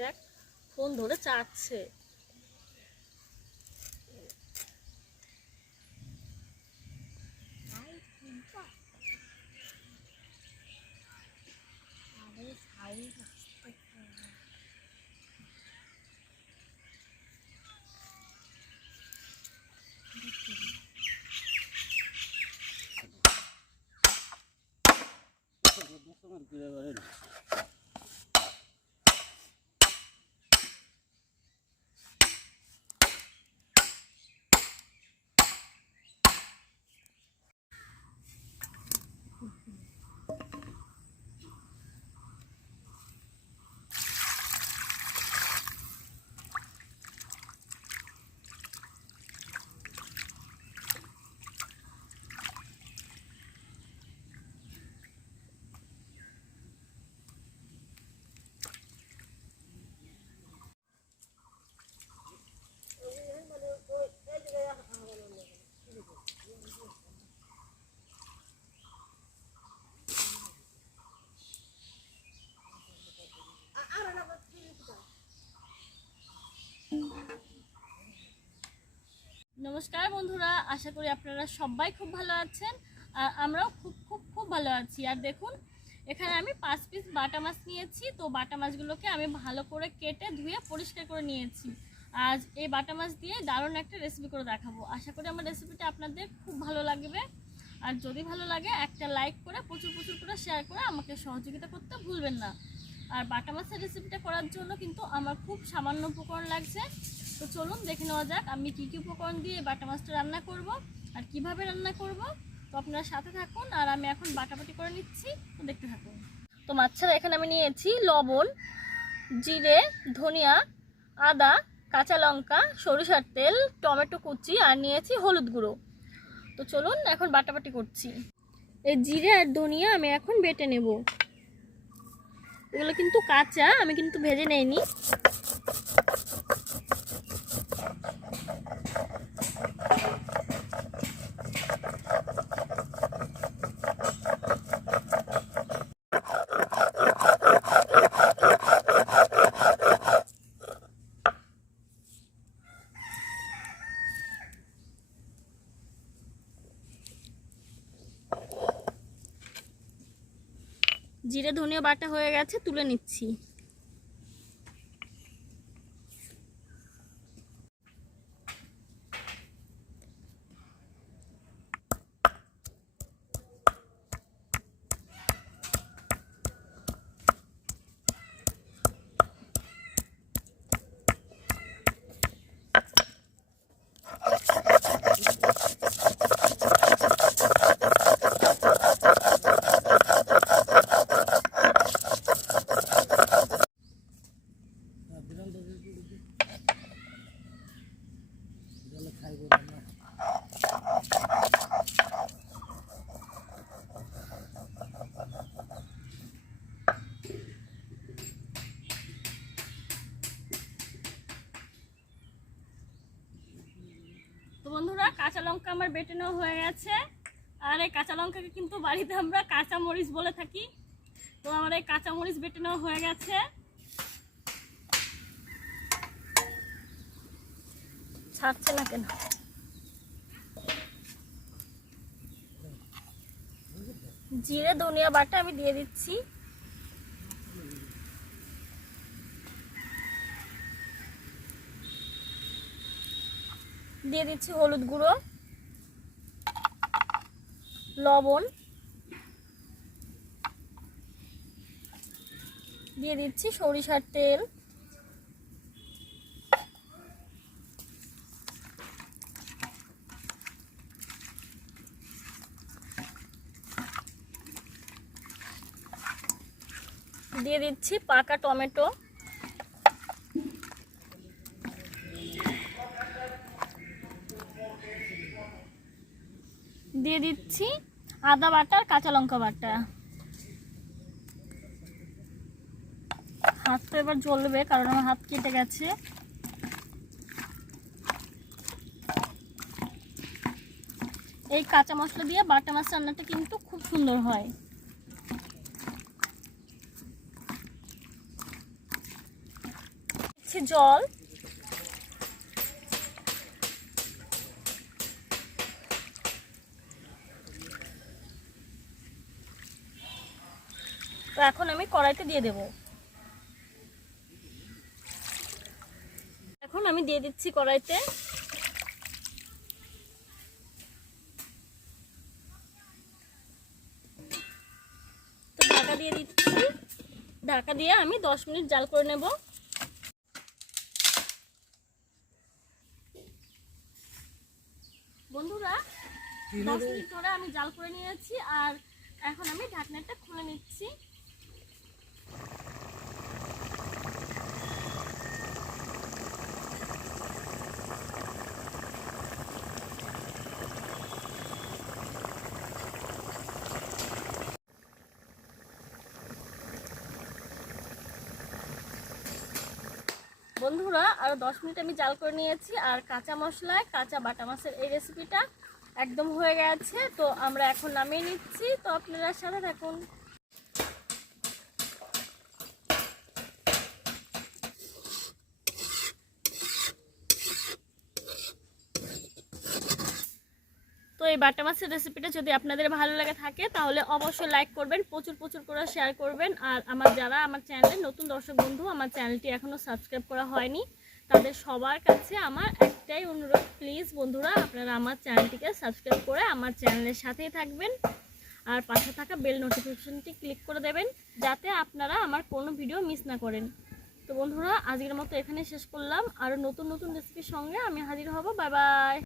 দেখ ফোন ধরে চাচ্ছে। নমস্কার বন্ধুরা, আশা করি আপনারা সবাই খুব ভালো আছেন আর আমরাও খুব খুব খুব ভালো আছি। আর দেখুন এখানে আমি 5 পিস বাটা মাছ নিয়েছি। তো বাটা মাছগুলোকে আমি ভালো করে কেটে ধুয়ে পরিষ্কার করে নিয়েছি। আজ এই বাটা মাছ দিয়ে দারুণ একটা রেসিপি করে দেখাবো। আশা করি আমার রেসিপিটা আপনাদের খুব ভালো লাগবে। আর যদি ভালো লাগে একটা লাইক করে প্রচুর প্রচুর করে শেয়ার করে আমাকে সহযোগিতা করতে ভুলবেন না। আর বাটা মাছের রেসিপিটা করার জন্য কিন্তু আমার খুব সামান্য উপকরণ লাগছে। তো চলুন দেখে নেওয়া যাক আমি কী কী উপকরণ দিয়ে বাটা মাছটা রান্না করব আর কিভাবে রান্না করব। তো আপনারা সাথে থাকুন আর আমি এখন বাটাবাটি করে নিচ্ছি, তো দেখতে থাকুন। তো মাছটা এখানে আমি নিয়েছি লবণ, জিরে, ধনিয়া, আদা, কাঁচা লঙ্কা, সরিষার তেল, টমেটো কুচি আর নিয়েছি হলুদ গুঁড়ো। তো চলুন এখন বাটাবাটি করছি। এই জিরে আর ধনিয়া আমি এখন বেটে নেব। এগুলো কিন্তু কাঁচা, আমি কিন্তু ভেজে নেইনি। জিরে ধনিয়া বাটা হয়ে গেছে, তুলে নিচ্ছি। তো বন্ধুরা কাঁচা লঙ্কা আমার বেটে নেওয়া হয়ে গেছে। আর এই কাঁচা লঙ্কাকে কিন্তু বাড়িতে আমরা কাঁচা মরিচ বলে থাকি। তো আমার এই কাঁচা মরিচ বেটে নেওয়া হয়ে গেছে। ছাড়ছে না কেন? জিরে ধনিয়া বাটা আমি দিয়ে দিচ্ছি। দিয়ে দিচ্ছি হলুদ গুঁড়ো, লবণ, দিয়ে দিচ্ছি সরিষার তেল, দিয়ে দিচ্ছি পাকা টমেটো, দিয়ে দিচ্ছি আদা বাটা আর কাঁচা লঙ্কা বাটা। হাত তো এবার জ্বলবে কারণ আমার হাত কেটে গেছে। এই কাঁচা মশলা দিয়ে বাটা মাছ রান্নাটা কিন্তু খুব সুন্দর হয়। দিচ্ছি জল। তো এখন আমি কড়াইতে দিয়ে দেব। এখন আমি দিয়ে দিচ্ছি কড়াইতে। তো ঢাকা দিয়ে দিচ্ছি। ঢাকা দিয়ে আমি 10 মিনিট জাল করে নেব। বন্ধুরা 10 মিনিট ধরে আমি জাল করে নিয়েছি, আর এখন আমি ঢাকনাটা খুলে নিচ্ছি। বন্ধুরা আরও 10 মিনিট আমি জাল করে নিয়েছি, আর কাঁচা মশলায় কাঁচা বাটা মাছের এই রেসিপিটা একদম হয়ে গেছে। তো আমরা এখন নামিয়ে নিচ্ছি। তো আপনারা সাথে থাকুন। তো এই বাটা মাছের রেসিপিটা যদি আপনাদের ভালো লাগে থাকে তাহলে অবশ্যই লাইক করবেন, প্রচুর প্রচুর করে শেয়ার করবেন। আর যারা আমার চ্যানেলে নতুন দর্শক বন্ধু আমার চ্যানেলটি এখনও সাবস্ক্রাইব করা হয়নি, তাদের সবার কাছে আমার একটাই অনুরোধ, প্লিজ বন্ধুরা আপনারা আমার চ্যানেলটিকে সাবস্ক্রাইব করে আমার চ্যানেলের সাথেই থাকবেন, আর পাশে থাকা বেল নোটিফিকেশনটি ক্লিক করে দেবেন যাতে আপনারা আমার কোনো ভিডিও মিস না করেন। তো বন্ধুরা আজকের মতো এখানে শেষ করলাম। আরও নতুন নতুন রেসিপির সঙ্গে আমি হাজির হব। Bye bye.